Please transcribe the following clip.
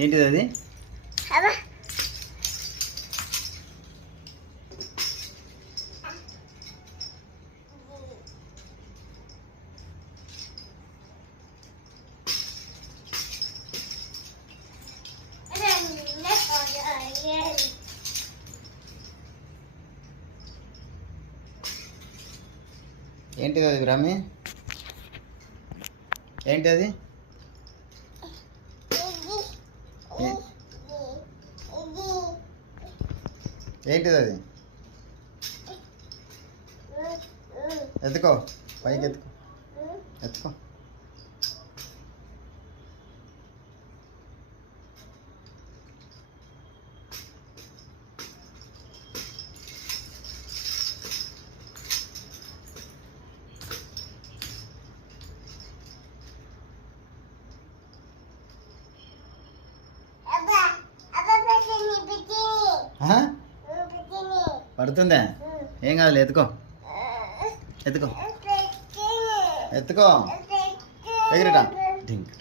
ఏంటిది అది? ఏంటిది అది బ్రాహ్మి? ఏంటి అది? ఏంటిది అది? ఎత్తుకో పైకి ఎత్తుకో ఎత్తుకో. పడుతుందా ఏం కాదు ఎత్తుకో ఎత్తుకో ఎత్తుకో ఎగిరిరా డింక్